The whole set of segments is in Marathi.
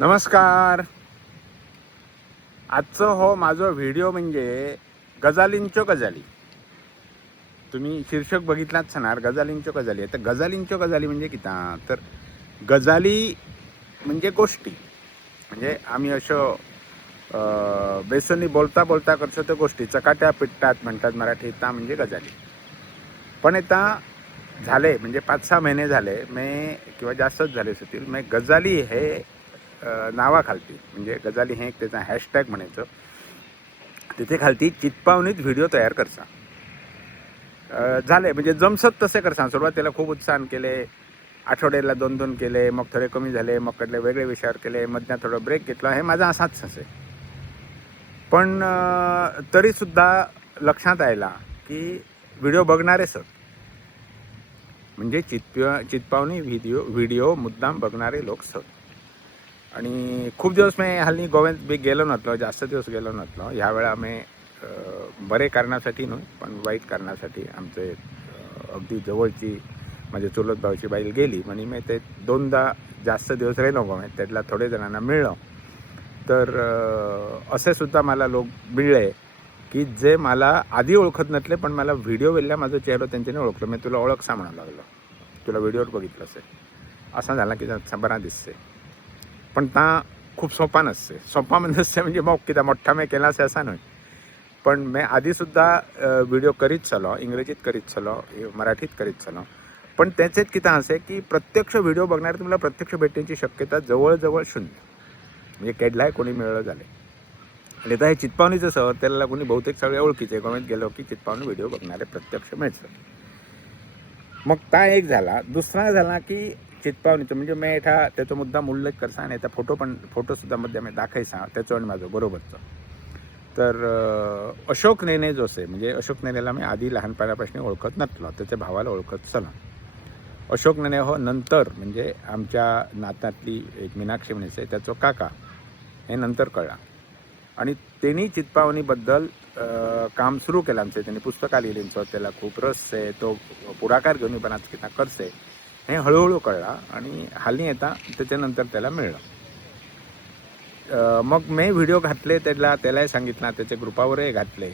नमस्कार. आजचं हो माझा व्हिडिओ म्हणजे गजालींच्यो गजाली. तुम्ही शीर्षक बघितलाच असणार, गजालींच्यो गजाली. तर गजालींच्यो गजाली म्हणजे किता, तर गजाली म्हणजे गोष्टी. म्हणजे आम्ही असं बेसनी बोलता बोलता करतो त्या गोष्टी चकाट्या पिटतात म्हणतात मराठीत, ता म्हणजे गजाली. पण आता झाले म्हणजे 5-6 महिने झाले मी, किंवा जास्तच झाले असतील, मी गजाली हे नावाखालती, म्हणजे गजाली हे एक त्याचा हॅशटॅग म्हणायचं, तिथे खालती चितपावनीत व्हिडिओ तयार करसा. झाले म्हणजे जमसत तसे करसा. सुरुवातीला खूप उत्साहान केले, आठवड्याला 2-2 केले, मग थोडे कमी झाले, मग कडले वेगळे विषयावर केले, मधल्या थोडं ब्रेक घेतला. हे माझा असाच असे. पण तरीसुद्धा लक्षात आयला की व्हिडिओ बघणारे सर, म्हणजे चितपावनी व्हिडिओ मुद्दाम बघणारे लोक सर. आणि खूप दिवस मी हल्ली गोव्यात बी गेलो नसलो, जास्त दिवस गेलो नसलो. ह्यावेळा मी बरे कारणासाठी नाही पण वाईट कारणासाठी आमचे अगदी जवळची माझ्या चुलत भावाची बाईल गेली म्हणे मी ते 2दा जास्त दिवस राहिलो गोव्यात. त्यातला थोडे जणांना मिळलो. तर असे सुद्धा मला लोक मिळले की जे मला आधी ओळखत नसले, पण मला व्हिडिओ वेळेला माझा चेहरा त्यांच्याने ओळखलं. मी तुला ओळखसा म्हणायला लागलो, तुला व्हिडिओवर बघितलं असेल. असा झाला की बरा दिसते. पण ता खूप सोपा नसते. सोपा म्हणजे मग किती मोठा मी केला असे असा नाही. पण मी आधीसुद्धा व्हिडिओ करीत चलो, इंग्रजीत करीत चलो, मराठीत करीत चलो. पण त्याच्यात किती असे की प्रत्यक्ष व्हिडिओ बघणारे तुम्हाला प्रत्यक्ष भेटण्याची शक्यता जवळजवळ 0. म्हणजे केडलाय कोणी मिळलं झाले. आणि आता हे चितपावनीचं सर, त्याला कोणी बहुतेक सगळे ओळखीचे. गोव्यात गेलो की चितपावनी व्हिडिओ बघणारे प्रत्यक्ष मिळतं. मग ता एक झाला. दुसरा झाला की चितपावनीचं म्हणजे मी एठा त्याचा मुद्दाम उल्लेख करसा आणि त्या फोटोसुद्धा मध्ये मी दाखयसा त्याचं आणि माझं बरोबरचं. तर अशोक नेने जो असे, म्हणजे अशोक नेनेला मी आधी लहानपणापासून ओळखत नसलो, त्याच्या भावाला ओळखत चला. अशोक नेने हो नंतर म्हणजे आमच्या नात्यातली एक मीनाक्षी म्हणायचे त्याचं काका, हे नंतर कळला. आणि त्यांनी चितपावनीबद्दल काम सुरू केलं आमचे. त्यांनी पुस्तकां लिहिलींचं, त्याला खूप रस आहे, तो पुढाकार घेऊन पण आज किती करसे हे हळूहळू कळला. आणि हल्ली येता त्याच्यानंतर त्याला मिळलं. मग मी व्हिडिओ घातले त्यालाही सांगितलं, त्याच्या ग्रुपावरही घातले.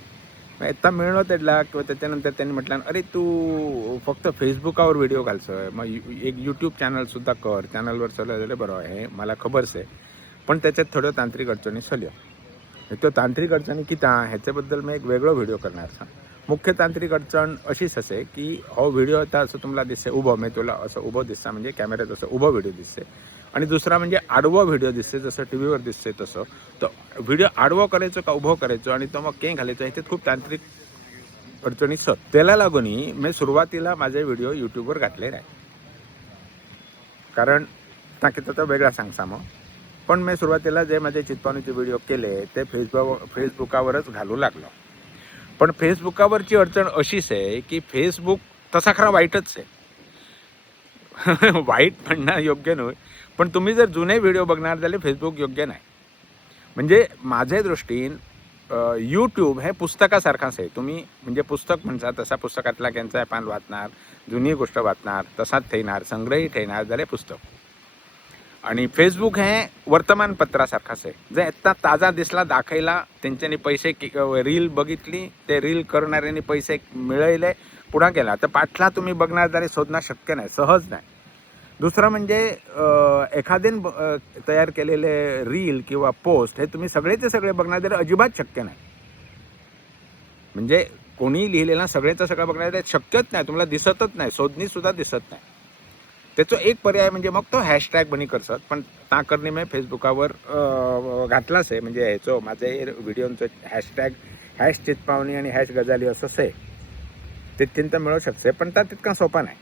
मग आता मिळलो त्याला, किंवा त्याच्यानंतर त्यांनी म्हटलं अरे तू फक्त फेसबुकावर व्हिडिओ घालसोय, मग एक यूट्यूब चॅनलसुद्धा कर, चॅनलवर चालू झालं बरं आहे, मला खबरच आहे. पण त्याच्यात थोडं तांत्रिक अडचणी सल्यो. तो तांत्रिक अडचणी किती ह्याच्याबद्दल मी एक वेगळं व्हिडिओ करणार. मुख्य तांत्रिक अडचण अशीच असे की हो व्हिडिओ आता असं तुम्हाला दिसते उभं, मी तुला असं उभं दिसतं, म्हणजे कॅमेऱ्यात असं उभं व्हिडिओ दिसते. आणि दुसरा म्हणजे आडवं व्हिडिओ दिसते, जसं टी व्हीवर दिसते तसं. तर व्हिडिओ आडवं करायचं का उभं करायचं, आणि तो मग कें घालायचं, ह्याच्यात खूप तांत्रिक अडचणी सर. त्याला लागून मी सुरुवातीला माझे व्हिडिओ यूट्यूबवर घातले नाही, कारण ताकी तर वेगळा सांगसा मग. पण मी सुरुवातीला जे माझे चितपावनीचे व्हिडिओ केले ते फेसबुकावरच घालू लागलो. पण फेसबुकावरची अडचण अशीच आहे की फेसबुक तसा खरा वाईटच आहे. वाईट म्हणणं योग्य नाही, पण तुम्ही जर जुने व्हिडिओ बघणार झाले फेसबुक योग्य नाही. म्हणजे माझ्या दृष्टीन यूट्यूब हे पुस्तकासारखाच आहे. तुम्ही म्हणजे पुस्तक म्हणता तसा पुस्तकातला त्यांचा पान वाचणार, जुनी गोष्ट वाचणार, तसाच ठेवणार, संग्रही ठेवणार झाले पुस्तक. आणि फेसबुक हे वर्तमानपत्रासारखाच आहे. जे आत्ता ताजा दिसला दाखयला, त्यांच्यानी पैसे रील बघितली, ते रील करणाऱ्यांनी पैसे मिळवले, पुढा केला. तर पाठला तुम्ही बघणार जरी शोधणं शक्य नाही, सहज नाही. दुसरं म्हणजे एखाद्याने तयार केलेले रील किंवा पोस्ट हे तुम्ही सगळेचे सगळे बघणार तरी अजिबात शक्य नाही. म्हणजे कोणी लिहिलेला सगळेचं सगळं बघणार शक्यच नाही, तुम्हाला दिसतच नाही, शोधणीसुद्धा दिसत नाही. त्याचा एक पर्याय म्हणजे मग तो हॅशटॅग बनी करतात. पण ता करणे मी फेसबुकावर घातलाच आहे. म्हणजे ह्याचं माझे व्हिडिओचं हॅशटॅग हॅश चितपावनी आणि हॅश गजाली असं आहे. तिथपर्यंत मिळू शकते, पण त्या तितका सोपा नाही.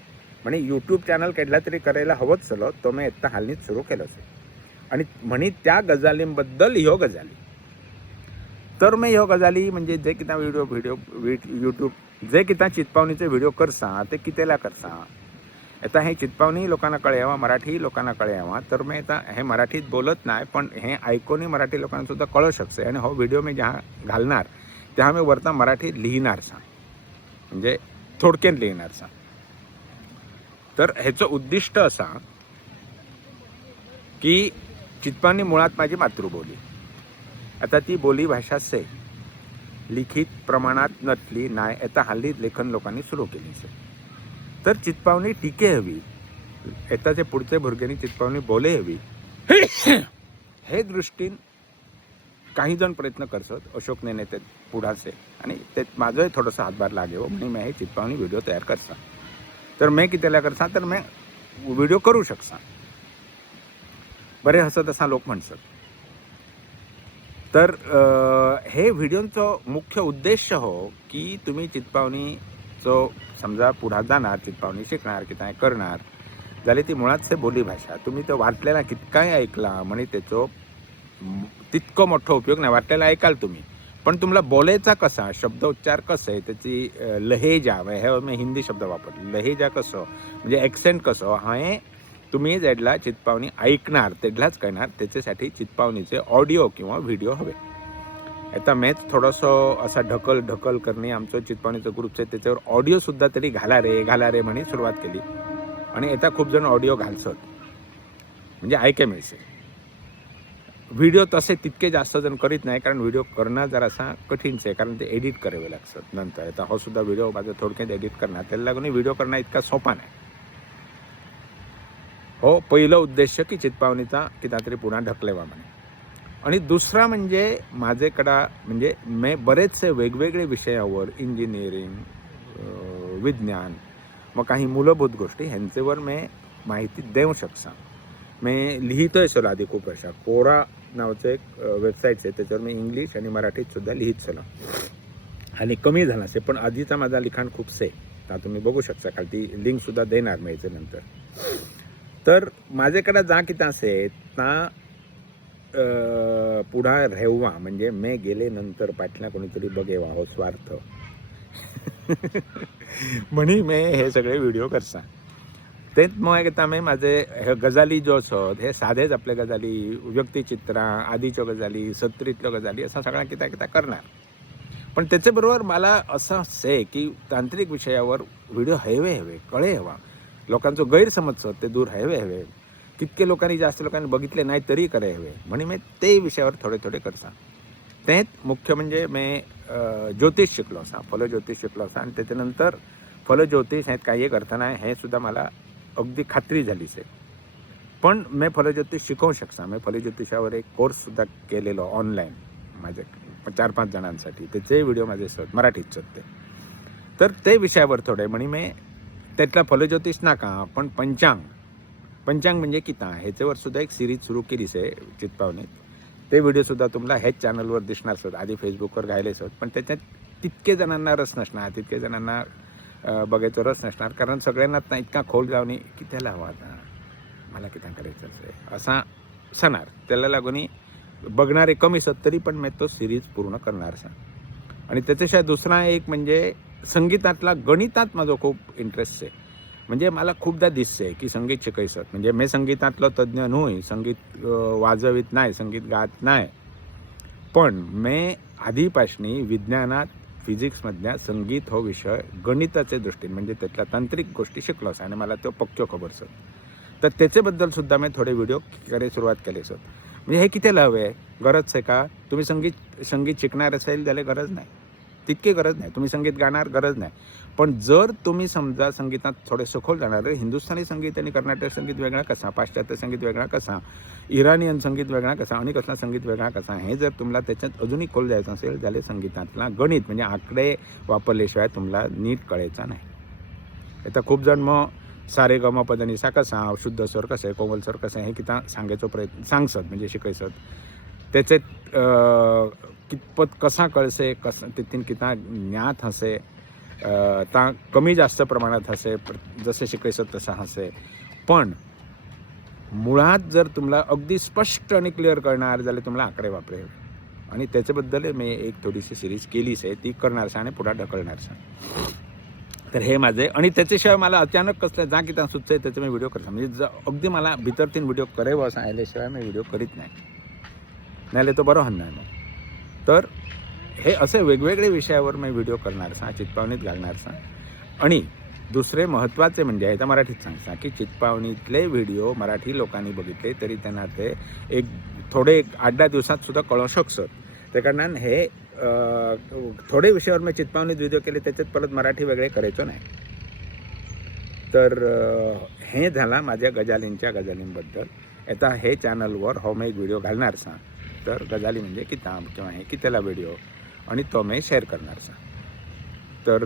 म्हणजे यूट्यूब चॅनल केडला तरी करायला हवंच चलो, तो मी आत्ता हालनीच सुरू केलं असेल. आणि म्हणी त्या गजालींबद्दल ह्यो गजाली. तर मी ह्यो गजाली म्हणजे जे किती व्हिडिओ यूट्यूब जे किती चितपावनीचे व्हिडिओ करसा ते कितेला करसा. आता हे चितपावनी लोकांना कळेवा, मराठी लोकांना कळेवा. तर मी आता हे मराठीत बोलत नाही, पण हे ऐकून मराठी लोकांना सुद्धा कळू शकते. आणि हो व्हिडिओ मी ज्या घालणार तेव्हा मी वरता मराठीत लिहिणार सा, म्हणजे थोडक्यात लिहिणार सा. तर ह्याचं उद्दिष्ट असा की चित्पावनी मुळात माझी मातृबोली. आता ती बोली भाषा से लिखित प्रमाणात नटली नाही. आता हल्ली लेखन लोकांनी सुरू केली से. तर चित्पावनी टिके हवी. आताचे पुढचे भुरग्यांनी चित्पावनी बोले हवी हे दृष्टीन काही जण प्रयत्न करतात. अशोक नेने ते पुढाचे आणि ते माझंही थोडंसं हातभार लागेव म्हणून मी हे चित्पावनी व्हिडिओ तयार करसा. तर मैं कितेला करसा तर मैं व्हिडिओ करू शकसा. बरे हसत असा लोक म्हणतात. तर हे व्हिडिओंचो मुख्य उद्देश हो की तुम्ही चित्पावनीचो समजा पुढे जाणार, चित्पावनी शिकणार, कितें करणार जाल्यार ती मुळात से बोली भाषा. तुम्ही तो वाटलेला कितकाय ऐकला म्हणजे त्याचो तितको मोठो उपयोग नाही. वाटलेला ऐकाल तुम्ही, पण तुम्हाला बोलायचा कसा, शब्द उच्चार कसं आहे, त्याची लहेजा, हे मी हिंदी शब्द वापरले, लहेजा कसो म्हणजे ॲक्सेंट कसो हे तुम्ही जेडला चित्पावनी ऐकणार तेडलाच कळणार. त्याच्यासाठी चित्पावनीचे ऑडिओ किंवा व्हिडिओ हवे. आता मेच थोडंसं असा ढकल करणे आमचं चित्पावनीचं ग्रुपचं आहे त्याच्यावर ऑडिओसुद्धा तरी घाला रे म्हणे सुरुवात केली. आणि आता खूप जण ऑडिओ घालतात म्हणजे ऐके मिळसे. व्हिडिओ तसे तितके जास्त जण करीत नाही, कारण व्हिडिओ करणं जरासा कठीणच आहे, कारण ते एडिट करावे लागतात नंतर. आता हा सुद्धा व्हिडिओ माझं थोडक्यात एडिट करणार, त्याला लागून व्हिडिओ करणं इतका सोपा नाही हो. पहिलं उद्देश की चित्पावनीचा किती तरी पुन्हा ढकलेवा म्हणे. आणि दुसरा म्हणजे माझ्याकडं म्हणजे मी बरेचसे वेगवेगळे विषयावर इंजिनिअरिंग, विज्ञान, मग काही मूलभूत गोष्टी ह्यांच्यावर मी माहिती देऊ शकसा. मी लिहितोय सलो आधी खूप वर्षा. कोरा नावाचं एक वेबसाईट आहे, त्याच्यावर मी इंग्लिश आणि मराठीत सुद्धा लिहित चलो. आणि कमी झाला असे, पण आधीचा माझा लिखाण खूप से. आता तुम्ही बघू शकता, खाली लिंकसुद्धा देणार मी याच्यानंतर. तर माझ्याकडे जा किती असे ता पुढा रेवा म्हणजे मी गेले नंतर पाटल्या कोणीतरी बघेवा हो स्वार्थ म्हणी मी हे सगळे व्हिडिओ करसा. तेच मग आता मी माझे हे गजाली जो असत हे साधेच आपले गजाली, व्यक्तिचित्रां आधीच्यो गजाली, सत्रीतल्यो गजाली असा सगळा किता करणार. पण त्याच्याबरोबर मला असं आहे की तांत्रिक विषयावर व्हिडिओ हवे कळे हवा. लोकांचा गैरसमज ते दूर हवे. कितके लोकांनी जास्त लोकांनी बघितले नाही तरी करे हवे म्हणून मी ते विषयावर थोडे करसा. तेच मुख्य म्हणजे मी ज्योतिष शिकलो असा, फलज्योतिष शिकलो असा. आणि त्याच्यानंतर फलज्योतिष हे काही करताना हे सुद्धा मला अगदी खात्री झालीच आहे. पण मी फलज्योतिष शिकवू शकता. मी फलज्योतिषावर एक कोर्ससुद्धा केलेलो ऑनलाईन माझ्या 4-5 जणांसाठी. त्याचे व्हिडिओ माझे सत मराठीत ते. तर ते विषयावर थोडे म्हणे मी त्यातला फलज्योतिष नाका, पण पंचांग म्हणजे किता ह्याच्यावर सुद्धा एक सिरीज सुरू केलीच आहे चित्पावनीत. ते व्हिडिओसुद्धा तुम्हाला ह्याच चॅनलवर दिसणार सर. आधी फेसबुकवर गायले सर, पण त्याच्यात तितके जणांना रस नसणार, तितके जणांना बघायचं रस नसणार, कारण सगळ्यांनाच ना इतका खोल जाऊन की त्याला हवा आता मला किती करायचं आहे असा सणार. त्याला लागून बघणारे कमी असत तरी पण मी तो सिरीज पूर्ण करणार सा. आणि त्याच्याशिवाय दुसरा एक म्हणजे संगीतातला, गणितात माझा खूप इंटरेस्ट आहे. म्हणजे मला खूपदा दिसते की संगीत शिकायचं म्हणजे मी संगीतातलं तज्ज्ञ नव्हे, संगीत वाजवित नाही, संगीत गात नाही, पण मी आधीपासून विज्ञानात, फिजिक्समधल्या संगीत हो विषय गणिताच्या दृष्टीने म्हणजे त्यातल्या तांत्रिक गोष्टी शिकलो असं आणि मला तो पक्क्यो खबर सर. तर त्याच्याबद्दल सुद्धा मी थोडे व्हिडिओ करायला सुरुवात केली सर. म्हणजे हे किती हवे गरज आहे का? तुम्ही संगीत शिकणार असेल त्याला गरज नाही, तितकी गरज नाही. तुम्ही संगीत गाणार गरज नाही. पण जर तुम्ही समजा संगीतात थोडे सखोल जाणार, हिंदुस्थानी संगीत आणि कर्नाटक संगीत वेगळा कसा, पाश्चात्य संगीत वेगळा कसा, इराणियन संगीत वेगळा कसा आणि कसला संगीत वेगळा कसा, हे जर तुम्हाला त्याच्यात अजूनही खोल जायचं असेल त्याला संगीतातला गणित म्हणजे आकडे वापरल्याशिवाय तुम्हाला नीट कळायचा नाही. आता खूप जण मग सारे गम पदनिसा कसा, शुद्ध स्वर कसं आहे, कोमल स्वर कसं आहे, हे किता सांगायचा प्रयत्न सांगसत म्हणजे शिकायचं. त्याचे कितपत कसा कळसे, कसं तिथून किता ज्ञात हसे, ता कमी जास्त प्रमाणात हसे, जसे शिकायचं तसं हसे. पण मुळात जर तुम्हाला अगदी स्पष्ट आणि क्लिअर करणार जाल्यार तुम्हाला आकडे वापरेल. आणि त्याच्याबद्दल मी एक थोडीशी सिरीज केलीच आहे, ती करणार आणि पुढे ढकलणार. तर हे माझे. आणि त्याच्याशिवाय मला अचानक कसलं जा किती सुचतंय त्याचे मी व्हिडिओ करतो. म्हणजे अगदी मला भितरतीन व्हिडिओ करावं असं आल्याशिवाय मी व्हिडिओ करीत नाही तो बरं होणार नाही. तर हे असे वेगवेगळे विषयावर मी व्हिडिओ करणार सा, चित्पावनीत घालणार सा. आणि दुसरे महत्त्वाचे म्हणजे आहे तर मराठीत सांगता की चित्पावणीतले व्हिडिओ मराठी लोकांनी बघितले तरी त्यांना ते एक थोडे 8-10 दिवसात सुद्धा कळू शकतात. त्या कारणान हे थोडे विषयावर मी चित्पावणीत व्हिडिओ केले त्याच्यात परत मराठी वेगळे करायचो नाही. तर हे झाला माझ्या गजालींबद्दल. आता हे चॅनलवर हो मी एक व्हिडिओ घालणार सा तर गजाली म्हणजे किताब किंवा हे कितेला व्हिडिओ आणि तो मी शेअर करणार सा. तर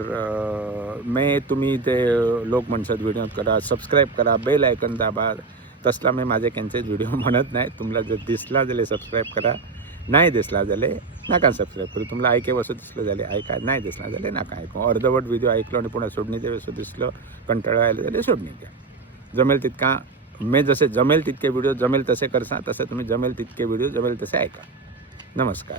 मी तुम्ही ते लोक म्हणतात व्हिडिओ करा, सबस्क्राईब करा, बेल आयकन दाबा. तसला मी माझे केंचेच व्हिडिओ म्हणत नाही. तुम्हाला जर दिसला जाल्यार सबस्क्राईब करा, नाही दिसला जाल्यार नाका सबस्क्राईब करू. तुम्हाला ऐके वसो दिसलं जाल्यार ऐका, नाही दिसला जाल्यार नाका ऐकू. अर्धवट व्हिडिओ ऐकलो आणि पुन्हा सोडणी द्या असं दिसलं, कंटाळा आला जाल्यार सोडणी द्या. जमेल तितका मी जसे जमेल तितके व्हिडिओ जमेल तसे करसा, तसे तुम्ही जमेल तितके व्हिडिओ जमेल तसे ऐका. नमस्कार.